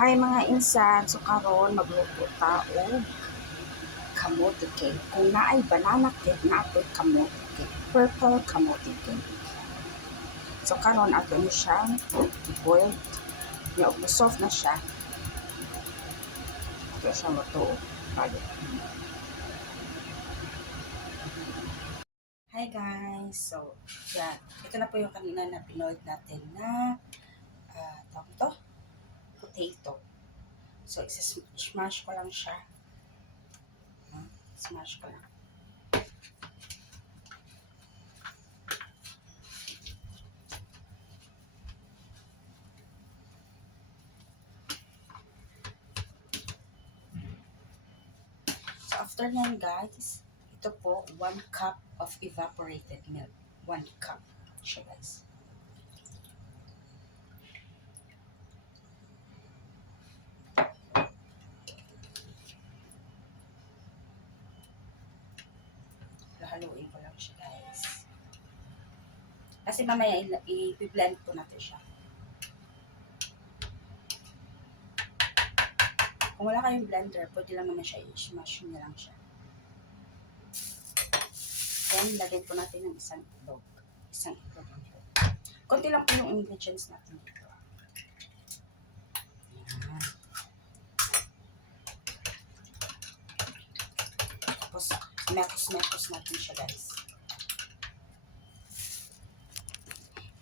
Hi mga insan, so karon magluto ta og kamote cake. Kung naay banana cake, naatoy kamote cake. Purple kamote cake. So karon ato ni siyang i-boil. Nya og soft na siya. Ato siya matuo. Balik. Hi guys! So, yan. Ito na po yung kanina na pinold natin na tawag to? Potato. So, isa-smash ko lang siya. Smash ko lang. So, after nyan guys, ito po, 1 cup of evaporated milk. 1 cup siya guys. Haluin ko lang siya guys. Kasi mamaya i-blend ko natin siya. Kung wala kayong blender, pwede lang naman siya i-smash nyo lang siya. Then, lagyan po natin ng isang itlog. Isang itlog lang po. Konti lang po yung ingredients natin dito. Ayan. Tapos, mekos natin siya guys.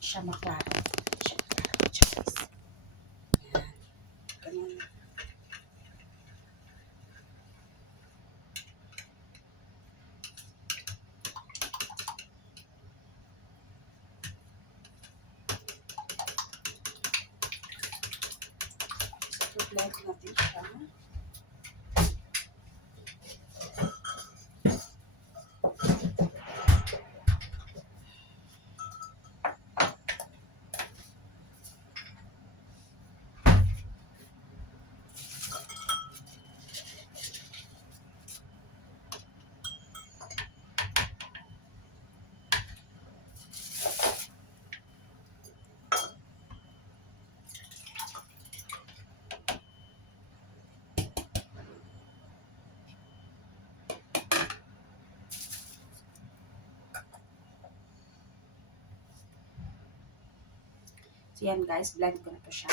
Siya maklaro. Siya guys. Ayan. Ganyan. So, blend natin siya. So, yan guys, blend ko na po siya.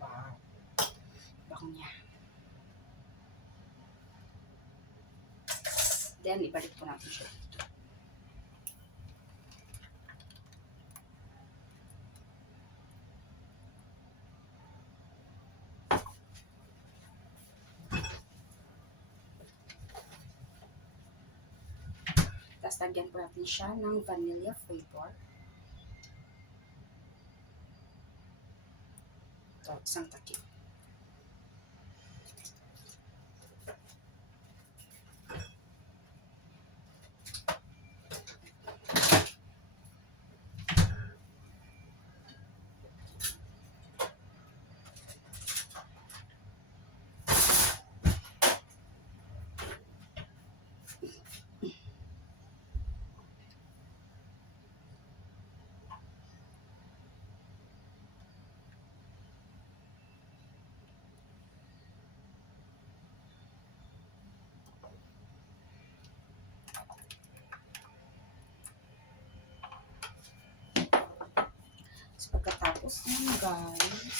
Wow. Bako niya. Then, ibalik po natin siya dito. Tapos, lagyan po natin siya ng vanilla flavor. Ito, isang takip. So, pagkatapos nyo guys,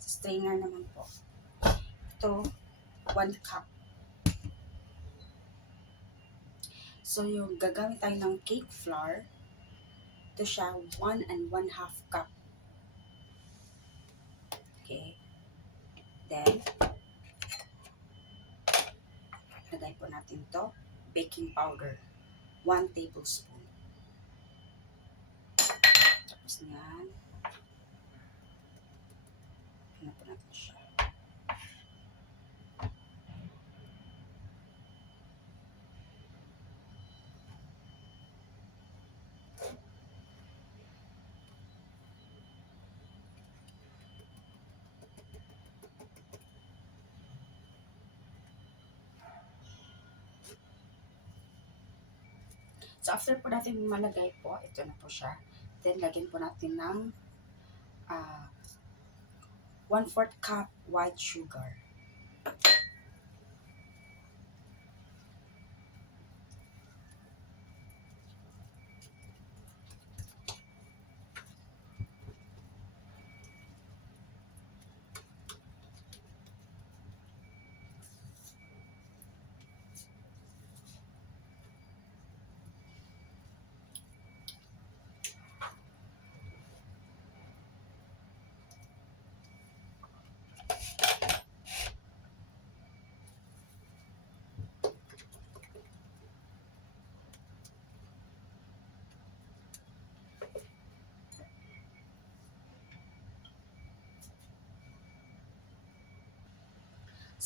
sa strainer naman po. Ito, 1 cup. So, yung gagamit tayo ng cake flour, ito siya, 1 and 1/2 cup. Okay. Then, lagay po natin to baking powder. 1 tablespoon. Tapos yan. Ano po natin siya. So, after po natin malagay po, ito na po siya. Then, lagyan po natin ng 1/4 cup white sugar.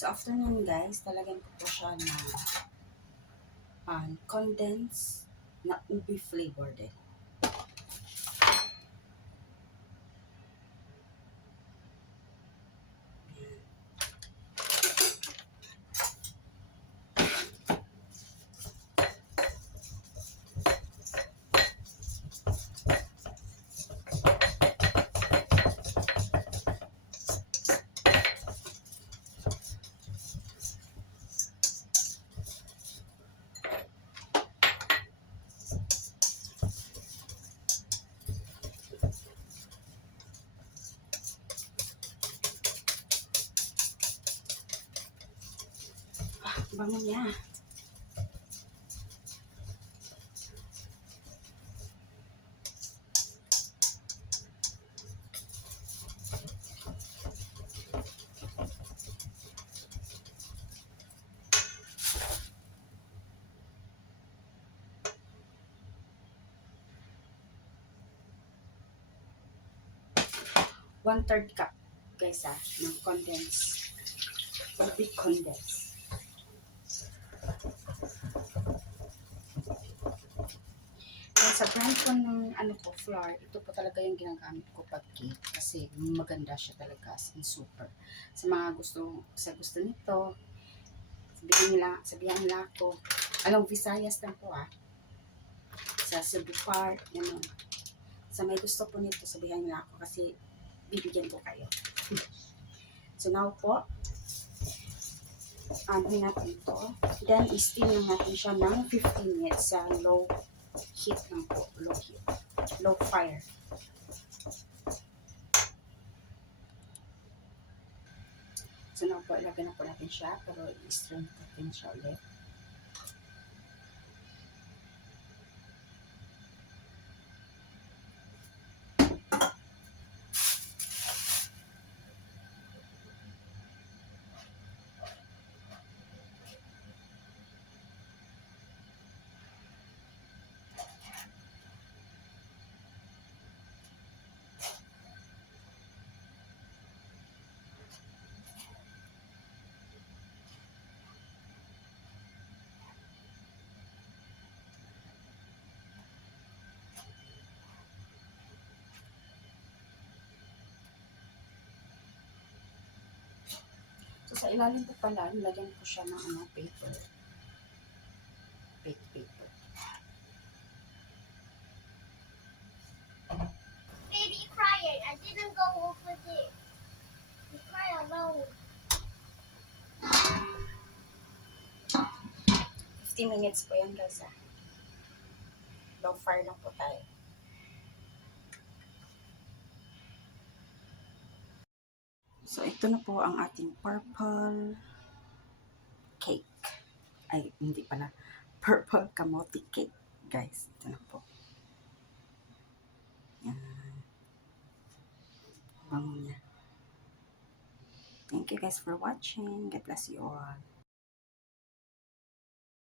So, after nun guys, talagyan ko po siya ng condensed na ubi flavor din. Bango niya. One-third cup guys ng condensed. Big condensed. Sa brand ko ng flour, ito po talaga yung ginagamit ko pag cake kasi maganda siya talaga as in super. Sa mga gusto nito, sabihan nila ako. Along Visayas lang po sa Cebu part, ganun. Sa may gusto po nito, sabihan nila ako kasi bibigyan ko kayo. So now po, natin ito. Then, steam lang natin siya ng 15 minutes sa low heat lang po. Low fire. So now po, ilagay na po natin siya. Pero i-strain natin siya ulit. So, sa ilalim po pala, nilagyan ko siya ng paper. Baked paper. Baby crying. I didn't go over there. You cry alone. 15 minutes po yan guys Low fire lang po tayo. So, ito na po ang ating purple cake. Ay, hindi pala. Purple kamote cake, guys. Ito na po. Yan. Bango niya. Thank you guys for watching. God bless you all.